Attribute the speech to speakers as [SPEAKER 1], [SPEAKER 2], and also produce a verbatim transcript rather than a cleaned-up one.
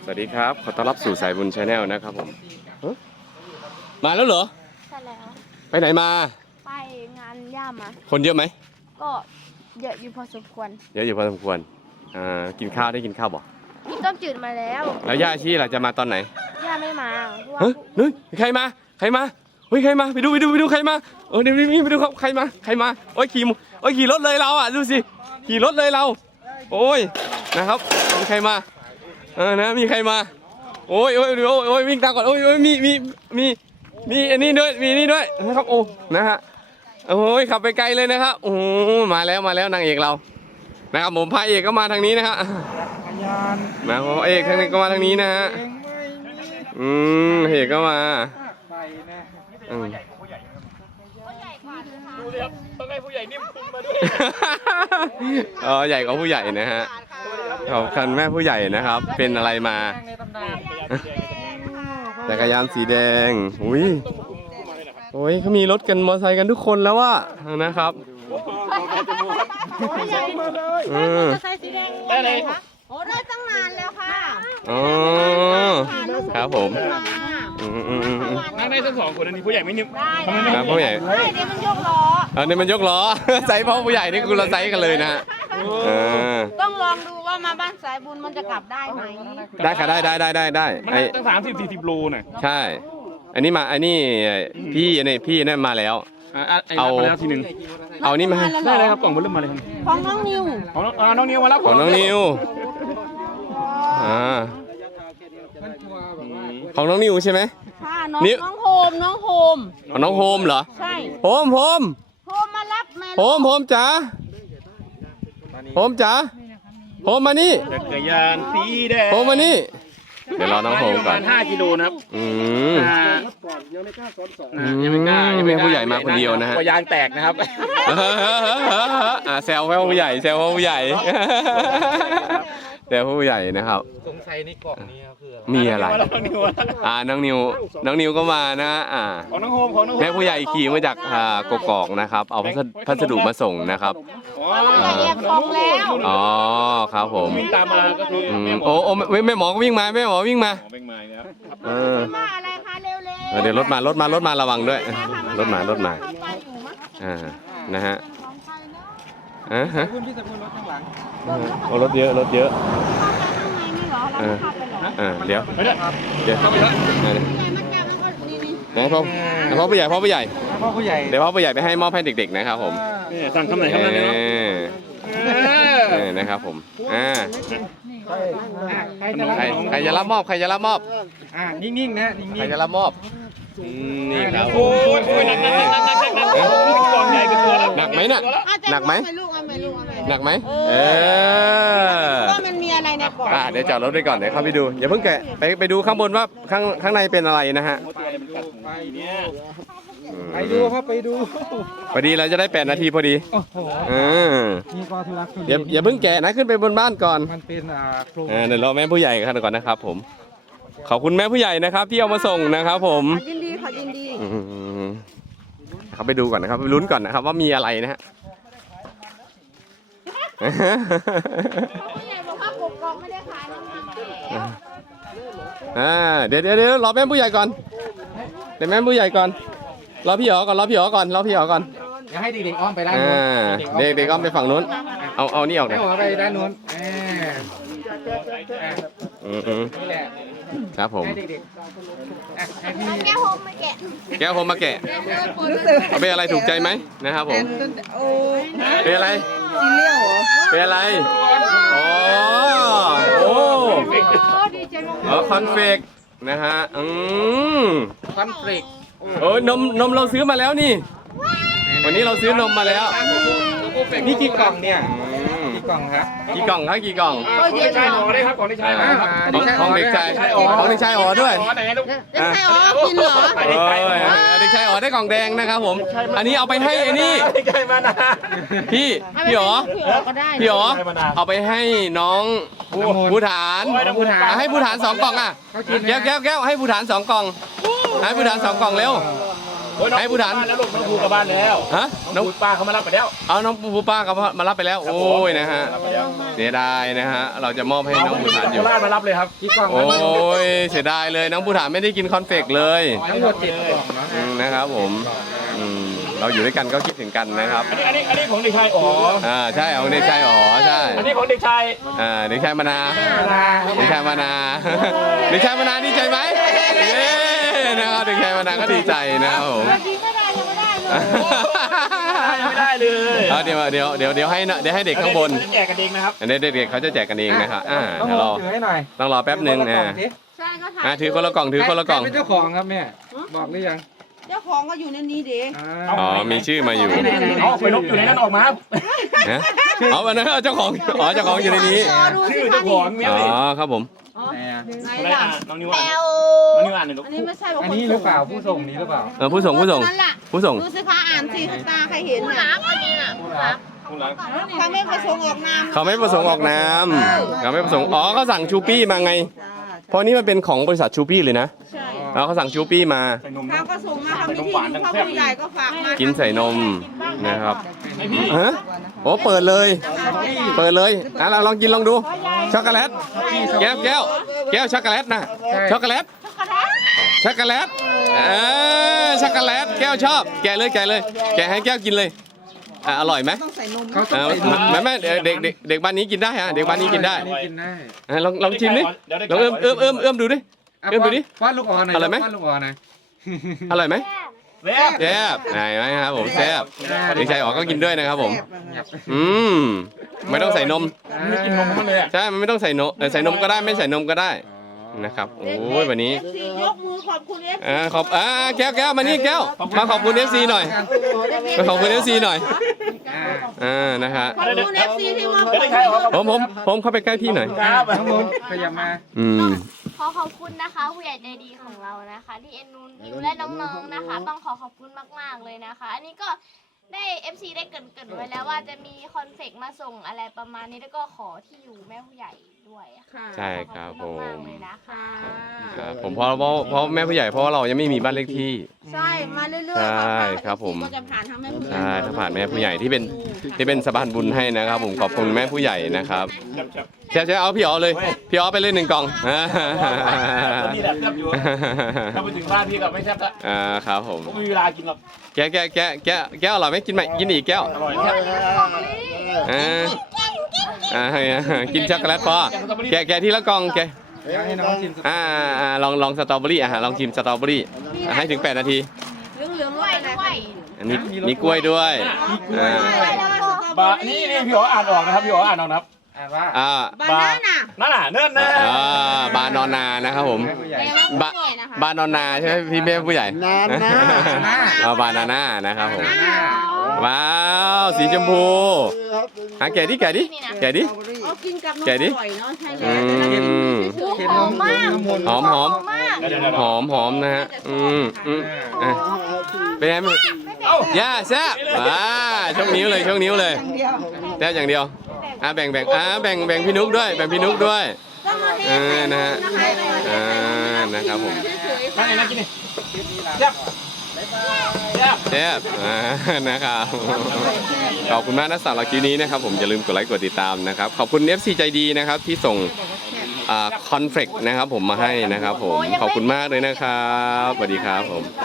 [SPEAKER 1] สวัสดีครับขอต้อนรับสู่สายบุญชาแนลนะครับผมมาแล้วเหรอ
[SPEAKER 2] ใช่แล้ว
[SPEAKER 1] ไปไหนมา
[SPEAKER 2] ไปงานย่ามา
[SPEAKER 1] คนเยอะไหม
[SPEAKER 2] ก็เยอะอยู่พอสมควร
[SPEAKER 1] เยอะอยู่พอสมควรอ่ากินข้าวได้กินข้าวบ่
[SPEAKER 2] กินต้มจืดมาแล้ว
[SPEAKER 1] แล้วย่าชี้ล่ะจะมาตอนไหน
[SPEAKER 2] ย่าไม่มา
[SPEAKER 1] เฮ้ยนึกใครมาใครมาเฮ้ยใครมาไปดูไปดูไปดูใครมาเออเดี๋ยวนี้ไปดูครับใครมาใครมาโอ้ยขี่โอ้ยขี่รถเลยเราอ่ะดูสิขี่รถเลยเราโอ้ยนะครับมีใครมาเออนะมีใครมาโอ้ยโอ้ยโอ้ยโอ้ยวิ่งตามก่อนโอ้ยโอ้ยมีมีมีมีอันนี้ด้วยมีนี่ด้วยนะครับโอ้นะฮะโอ้ยขับไปไกลเลยนะครับโอ้มาแล้วมาแล้วนางเอกเรานะครับผมพระเอกก็มาทางนี้นะฮะนะพระเอกทางนี้ก็มาทางนี้นะฮะอืมพระเอกก็มาอืม
[SPEAKER 3] ดูสิครับต้องให้ผู้ใหญ่นิ่มคุมมาด้วย
[SPEAKER 1] อ๋อใหญ่กว่าผู้ใหญ่นะฮะขอบคุณแม่ผู้ใหญ่นะครับเป็นอะไรมาจักรยานสีแดงอุ้ยโอ้ยเขามีรถกันมอเตอร์ไซค์กันทุกคนแล้วว่ะนะครับ
[SPEAKER 2] มอเตอร์ไซค์สีแดงได้เลยคะโอ้ได้ตั้งนานแล้วค่ะ
[SPEAKER 1] อ๋อครับผม
[SPEAKER 3] นั่งได้ทั้งสองคนอันนี้ผู้ใหญ่ไม่นิ่ม
[SPEAKER 1] ทำไมไม่ผู้ใหญ่
[SPEAKER 2] เดี๋ยวมันยกล้อ
[SPEAKER 1] เออเนี่ยมันยกล้อไซส์พ่อผู้ใหญ่นี่คือเราไซส์กันเลยนะ
[SPEAKER 2] ต้องลองดูว่ามาบ้านสายบุญมันจะกลับได้ไหม
[SPEAKER 1] ได้ค่ะได้ได้ได้ได้ได้
[SPEAKER 3] ไอ้ตั้งสามสิบสี่สิบโลน่ะ
[SPEAKER 1] ใช่อันนี้มาอันนี้พี่เนี่ยพี่นั่นมาแล้ว
[SPEAKER 3] เอามาแล้วทีหนึ่ง
[SPEAKER 1] เอานี่มา
[SPEAKER 3] ได้เลยครับกล่องเบอร์เริ่มมาเลยครับ
[SPEAKER 2] ของน้องนิว
[SPEAKER 3] ของน้องนิวมาแล้ว
[SPEAKER 1] ของน้องนิวอ่าของน้องนิวใช่ไหม
[SPEAKER 2] ค่ะน้องน้องโฮมน้องโฮม
[SPEAKER 1] ของน้องโฮมเหรอ
[SPEAKER 2] ใช่
[SPEAKER 1] โฮมโฮม
[SPEAKER 2] โฮมมารับแม่
[SPEAKER 1] โฮมโฮมจ๋าโฮมจ๋าโฮมมานี่
[SPEAKER 3] จักรยานสีแดง
[SPEAKER 1] โฮมมานี่เดี๋ยวรอน้องโฮมก่อน
[SPEAKER 3] ห้ากิโลนะครับ
[SPEAKER 1] อืม
[SPEAKER 3] ยังไม่กล้า
[SPEAKER 1] ยังไม่ผู้ใหญ่มาคนเดียวนะฮะ
[SPEAKER 3] ยางแตกนะครับ
[SPEAKER 1] อ่าแซวพ่อผู้ใหญ่แซวพ่อผู้ใหญ่แซวผู้ใหญ่นะครับ
[SPEAKER 3] สงสัยในกล่องนี้คือ
[SPEAKER 1] มีอะไรอ่าน้องนิวน้องนิวก็มานะอ่า
[SPEAKER 3] ของน้องโฮมของน้องโฮม
[SPEAKER 1] แม่ผู้ใหญ่ขี่มาจากกกอกนะครับเอาพัสดุมาส่งนะครับอ๋อครับผม
[SPEAKER 3] ตามมาก็คือ
[SPEAKER 1] โอ้โอ้แม่หมอก็วิ่งมาแม่หมอวิ่งมา
[SPEAKER 3] วิ่งมาครับ
[SPEAKER 1] เออเดี๋ยวรถมารถมารถมาระวังด้วยรถมารถมาอ่านะฮะอ่าฮะโอ้รถเยอะรถเยอะอ่าอ่าเดี๋ยวเดี๋ยวไหนพ่อพ่อผู้ใหญ่พ่อผู้ใหญ่
[SPEAKER 3] พ่อผู้ใหญ่
[SPEAKER 1] เดี๋ยวพ่อผู้ใหญ่ไปให้มอบให้เด็กๆนะครับผม
[SPEAKER 3] สั่งคำไหนคำนั้นเลยเนา
[SPEAKER 1] ะนะครับผมอ่าใครใครจะรับมอบใครจะรับมอบ
[SPEAKER 3] อ่านิ่งๆนะนิ่งๆ
[SPEAKER 1] ใครจะรับมอบนี่ครับ
[SPEAKER 3] โอ้ยโอ้ยหนักหนักหนักหนักหนักหนักกองใหญ่เป็นตัวแล้ว
[SPEAKER 1] หนักไหมน่ะหนักไหมหนักไหมเออ
[SPEAKER 2] ว่ามันมีอะไรในกล่อง
[SPEAKER 1] อ่าเดี๋ยวจอดรถไปก่อนเดี๋ยวเข้าไปดูอย่าเพิ่งแกะไปไปดูข้างบนว่าข้างข้างในเป็นอะไรนะฮะ
[SPEAKER 3] ไปดูครับไปดู
[SPEAKER 1] พอดีเราจะได้แปดนาทีพอดีเอออย่าอย่าเพิ่งแกะนะขึ้นไปบนบ้านก่อน
[SPEAKER 3] มันเป็นอ่าโครง
[SPEAKER 1] เดี๋ยวรอแม่ผู้ใหญ่กันก่อนนะครับผมขอบคุณแม่ผู้ใหญ่นะครับที่เอามาส่งนะครับผม
[SPEAKER 2] ยินดีค่ะยินดี
[SPEAKER 1] เขาไปดูก่อนนะครับไปลุ้นก่อนนะครับว่ามีอะไรนะฮะ
[SPEAKER 2] ผู้ใหญ่บอกว่ากกอกไม่ได้ขายน้ำมัน
[SPEAKER 1] อ่าเดี๋ยวเดี๋ยวเดี๋ยวรอแม่ผู้ใหญ่ก่อนเดี๋ยวแม่ผู้ใหญ่ก่อนรอพี่อ๋อก่อนรอพี่อ๋อก่อนรอพี่อ๋อก่อน
[SPEAKER 3] อย่าให้เด็กๆอ้อมไปด้าน
[SPEAKER 1] นู้นเด็กเด็กอ้อมไปฝั่งนู้นเอาเอานี่ออกเลย
[SPEAKER 3] ไปด้านนู้น
[SPEAKER 1] นี่แหละครับผม
[SPEAKER 2] แก้วโฮมมาแกะ
[SPEAKER 1] แก้วโฮมมาแกะเอาเป็นอะไรถูกใจไหมนะครับผมเป็นอะไร
[SPEAKER 2] ซีเรียล
[SPEAKER 1] เป็นอะไรโอ้โอ้เออคอนเฟกนะฮะอืม
[SPEAKER 3] คอนเฟก
[SPEAKER 1] โอ้นมนมเราซื้อมาแล้วนี่วันนี้เราซื้อนมมาแล้ว
[SPEAKER 3] นี่กี่กล่องเนี่ยกี่กล่องครับ
[SPEAKER 1] กี่กล่องครับกี่กล่อง
[SPEAKER 3] ของเด็กชายอ๋อได้ครับของเด็กชายอ๋อ
[SPEAKER 1] ของเด็กชายของเด็กชายอ๋อด้วย
[SPEAKER 2] เด็กชายอ๋อกินเหรอ
[SPEAKER 1] เด็กชายอ๋อได้กล่องแดงนะครับผมอันนี้เอาไปให้ไอ้นี่พี่พี่อ๋อพี่อ๋อเอาไปให้น้องผู้ฐานให้ผู้ฐานสองกล่องอ่ะแก้วแก้วแก้วให้ผู้ฐานสองกล่องให้ผู้ฐานสองกล่องเร็วให้ผู้ฐาน
[SPEAKER 4] แล้วลูกน้องภูกลับบ้านแล้ว
[SPEAKER 1] ฮะ
[SPEAKER 4] น้องภูป้าเขามารับไปแล้ว
[SPEAKER 1] เอาน้องปูป้ากับมารับไปแล้ว โอ้ยนะฮะเสียดายนะฮะเราจะมอบให้น้องผู้ฐานอยู่
[SPEAKER 4] โคราชมารับเลยครับ
[SPEAKER 3] กี่กล่อง
[SPEAKER 1] โอ้ยเสียดายเลยน้องผู้ฐานไม่ได้กินคอนเฟกเลย
[SPEAKER 3] ทั้งหมดเจ็ดกล่องเนาะ
[SPEAKER 1] อืมนะครับผมอืมเราอยู่ด้วยกันก็คิดถึงกันนะครับ
[SPEAKER 4] อันนี้อันนี้อันนี้ของเด็กชายอ๋อ
[SPEAKER 1] อ่าใช่เอาเด็กชายอ๋อใช่
[SPEAKER 4] อันนี้ของเด็กชาย
[SPEAKER 1] อ่าเด็กชายมานา
[SPEAKER 4] นา
[SPEAKER 1] เด็กชายมานาเด็กชายมานาดีใจไหมเย้นะครับเด็กชายมานาก็ดีใจนะครับผม
[SPEAKER 2] ดีไม่ได้ยังไม่ได้เลย
[SPEAKER 4] ยังไม่ได้เลย
[SPEAKER 1] เอาเดี๋ยวเดี๋ยวเดี๋ยวเดี๋ยวให้นะเดี๋ยวให้เด็กข้างบน
[SPEAKER 4] จะแจกกันเองนะครับ
[SPEAKER 1] อันนี้เด็กๆเขาจะแจกกันเองนะครับอ่า
[SPEAKER 3] ต้อง
[SPEAKER 1] เดี๋ยวรอ
[SPEAKER 3] ถือให้หน่อย
[SPEAKER 1] ต้องรอแป๊บหนึ่งอ่า
[SPEAKER 2] ใช่ก็
[SPEAKER 1] อ่า
[SPEAKER 2] ถ่าย
[SPEAKER 1] ถือคนละกล่องถือคนละกล่อง
[SPEAKER 3] ใครเป็นเจ้าของครับแม่บอกหรือยัง
[SPEAKER 2] เจ้าของก็อยู่ในนี้เด็ก
[SPEAKER 1] อ๋อมีชื่อมาอยู่
[SPEAKER 4] เอาไปลบอยู่ในนั้นออกมา
[SPEAKER 1] นะเอาวันนั้นเจ้าของอ๋อเจ้าของอยู่ในนี้
[SPEAKER 2] รอดูสิ
[SPEAKER 4] ชื่อ
[SPEAKER 2] คะ
[SPEAKER 4] เจ้าของเมีย
[SPEAKER 1] อ๋
[SPEAKER 4] เลย
[SPEAKER 1] อครับผม
[SPEAKER 3] ไหนอ่ะ
[SPEAKER 2] ไหน
[SPEAKER 4] อะไร
[SPEAKER 2] ล่ะ
[SPEAKER 4] อ่ะน้องนิว
[SPEAKER 2] แป
[SPEAKER 4] อ่าน
[SPEAKER 2] ว
[SPEAKER 4] น้องนิวอ่านหน่อยลูก
[SPEAKER 2] อันนี้ไม่ใช่ว่า
[SPEAKER 3] อัน
[SPEAKER 2] คน
[SPEAKER 3] นี้หรือเปล่าผู้ส่งนี้หรือเปล่า
[SPEAKER 1] เออผู้ส่งผู้ส่ง
[SPEAKER 2] นั่นแหละ
[SPEAKER 1] ผู้ส่ง
[SPEAKER 2] ดูสิคะอ่านสิตาใครเห็นน่ะอันนี้น่ะ
[SPEAKER 4] คุณรัก
[SPEAKER 2] เขาไม่ประสงค์ออกนาม
[SPEAKER 1] เขาไม่ประสงค์ออกนามเขาไม่ประสงค์อ๋อเขาสั่งชูปี้มาไง เพราะนี่มันเป็นของบริษัทชูปี้เลยนะ
[SPEAKER 2] ใช่
[SPEAKER 1] แล้วเขาสั่งชูปี้มา
[SPEAKER 4] ใส่นม
[SPEAKER 2] เขาก็ส่งมาทำพิธีพ่อผู้ใหญ่ก็ฝากมา
[SPEAKER 1] กินใส่นมนะครับ
[SPEAKER 4] ไอพี่
[SPEAKER 1] ฮะโอ้เปิดเลย เปิดเลยอ่ะเราลองกินลองดูช็อกโกแลตแก้วแก้วแก้วช็อกโกแลตนะช็อกโกแลตช็อกโกแลตเออช็อกโกแลตแก้วชอบแกะเลยแกะเลย แกะให้แก้วกินเลยอ่ะอร่อยไหม
[SPEAKER 2] ต้องใส่นม
[SPEAKER 3] เขาต้
[SPEAKER 1] เอ
[SPEAKER 3] อง
[SPEAKER 1] อ
[SPEAKER 3] ใส่นม
[SPEAKER 1] แม่แม่เด็กเด็กเด็กบ้านนี้กินได้ฮะเด็กบ้านนี้กินได้
[SPEAKER 3] อักินได้
[SPEAKER 1] อ่ะลองลองชิมดิลองเอื้อมเอื้อมเอื้อมเอื้อมดูดิ
[SPEAKER 3] อ่ะ
[SPEAKER 1] เอื้อมดูดิ
[SPEAKER 3] ป้อนลูกอ่อนหน่อย
[SPEAKER 1] อร่อยไหม
[SPEAKER 3] ป้อนลูกอ่อนหน่อย
[SPEAKER 1] อร่อยไหม
[SPEAKER 4] แซ่บ
[SPEAKER 1] แซ่บไหนไหมครับผมแซ่บเด็กชายอ๋อก็กินด้วยนะครับผม
[SPEAKER 3] หยับ
[SPEAKER 1] อืมไม่ต้องใส่นม
[SPEAKER 4] ไม่กินนมมันเลยอ่ะ
[SPEAKER 1] ใช่มันไม่ต้องใส่นมเออใส่นมก็ได้ไม่ใส่นมก็ได้นะครับโอ้ยวันนี้
[SPEAKER 2] เอฟซียกมือขอบคุณเอฟซี
[SPEAKER 1] อ่าขอบอ่าแก้วแก้วมานี่แก้วมาขอบคุณเอฟซีหน่อยมาขอบคุณเอฟซีหน่อย
[SPEAKER 3] อ่า
[SPEAKER 1] อ่านะฮะ
[SPEAKER 2] ขอบคุณเอฟซีที่มา
[SPEAKER 4] เดี๋ยวเด็กชายอ๋อครับ
[SPEAKER 1] ผมผมผมเข้าไปใกล้พี่หน่อย
[SPEAKER 4] ครับ
[SPEAKER 3] น้องมุนขยับมา
[SPEAKER 1] อืม
[SPEAKER 5] ขอขอบคุณนะคะผู้ใหญ่ใจดีของเรานะคะ ที่เอ็นนูนิวและน้องๆนะคะ ต้องขอขอบคุณมากๆเลยนะคะ อันนี้ก็ได้ เอฟ ซี ได้เกรินๆไว้แล้วว่าจะมีคอนเฟกต์มาส่งอะไรประมาณนี้แล้วก็ขอที่อยู่แม่ผู้ใหญ่ด้วยค่ะ
[SPEAKER 1] ใช่ครับ
[SPEAKER 5] ข
[SPEAKER 1] ผ
[SPEAKER 5] อบคุณมาก
[SPEAKER 1] ม
[SPEAKER 5] ๆเลยนะคะ
[SPEAKER 1] ครับผมเพราะเพราะเพราะแม่ผู้ใหญ่เพราะว่าเรายังไม่มีบ้านเลขที่
[SPEAKER 2] ใช่มาเรื่อยๆ
[SPEAKER 1] ใช่ครับผม
[SPEAKER 2] ก็จะผ่านทางแม่ผู้ใหญ่
[SPEAKER 1] ใช่ถ้าผ่านแม่ผู้ใหญ่ที่เป็นที่เป็นสะพานบุญให้นะครับ ผมขอบคุณแม่ผู้ใหญ่นะครับ
[SPEAKER 4] จับจับ
[SPEAKER 1] ใช่ใช่เอาพี่อ๋อเลยพี่อ๋อไปเลยหนึ่งกล่องอ่า
[SPEAKER 4] นี่แหละจับอยู่ถ้าไปถึงบ้านพี่ก็ไม่แซ่บละ
[SPEAKER 1] อ่าครับผม
[SPEAKER 4] ผมไม่มีเวลากินหรอก
[SPEAKER 1] แก้วแก้วแก้วแก้วแก้วอร่อยไหมกินไหมกินอีกแก้ว
[SPEAKER 4] อร่อยแซ่บ
[SPEAKER 1] อ่าอ่ากินช็อกโกแลตพอแกะแกะที่ละกล่องแกะ
[SPEAKER 3] อยากให้น้องชิมสัก
[SPEAKER 1] อ่าอ่าลองลองสตรอเบอรี่อ่ะฮะลองชิมสตรอเบอรี่อ่ะให้ถึงแปดนาที
[SPEAKER 2] เหลืองๆ
[SPEAKER 5] ด้
[SPEAKER 2] ไว้
[SPEAKER 5] วย
[SPEAKER 2] นะ
[SPEAKER 5] ด้วย
[SPEAKER 1] อันนี้มีกล้วยด้วยอ่า
[SPEAKER 4] บานี่นี่พี่อ๋ออ่านออกนะครับพี่อ๋ออ่านออกนะครับ
[SPEAKER 3] อ่านว่า
[SPEAKER 1] อ่า
[SPEAKER 2] บานาน่ะ
[SPEAKER 4] นั่นน่ะเนิ่นนะ
[SPEAKER 1] อ่าบานอนนานะครับผม
[SPEAKER 3] แม่ผู้ใหญ่
[SPEAKER 2] แปลว่าผู้ใหญ่นะคะ
[SPEAKER 1] บานอนนาใช่ไหมพี่แม่ผู้ใหญ่นานาอ่าบานาน่านะครับผม
[SPEAKER 3] หน้า
[SPEAKER 1] ว้าวสีชมพูอ่ะแกะดิแกะดิแกะดิ
[SPEAKER 2] เอากินกับนม
[SPEAKER 1] แกะดิ
[SPEAKER 2] อร่อยเนาะใช่แล้
[SPEAKER 1] อื
[SPEAKER 2] ว
[SPEAKER 1] ม
[SPEAKER 3] เห็นน้องน้ำมนต์
[SPEAKER 1] หอมหอม
[SPEAKER 5] มาก
[SPEAKER 4] เดี๋ยวเดี๋ยว
[SPEAKER 1] หอมหอมนะฮะอืมอืมอ่ะเป็นไงมั้ย
[SPEAKER 4] เอ้า
[SPEAKER 1] ย่าแซ่บอ่าช่วงนิ้วเลยช่วงนิ้วเลยแซ่บอย่างเดียวอ่าแบ่งแบ่งอ่าแบ่งแบ่งพี่นุ๊กด้วยแบ่งพี่นุ๊กด้วย
[SPEAKER 2] ต้องมาเท
[SPEAKER 1] เออนะฮะ
[SPEAKER 2] ใส่นมนะคะ
[SPEAKER 1] อ่านะครับผม
[SPEAKER 2] เฉยๆ
[SPEAKER 4] นั่
[SPEAKER 2] ค่ะ
[SPEAKER 4] งไงนั่งกินนี่แซ่บแซ่บ
[SPEAKER 1] แซ่บอ่านะครับขอบคุณมากนะสำหรับคลิปนี้นะครับผมอย่าลืมกดไลค์กดติดตามนะครับขอบคุณ เอฟ ซี ใจดีนะครับที่ส่งอ่าคอนเฟลกนะครับผมมาให้นะครับผมขอบคุณมากเลยนะครับสวัสดีครับผม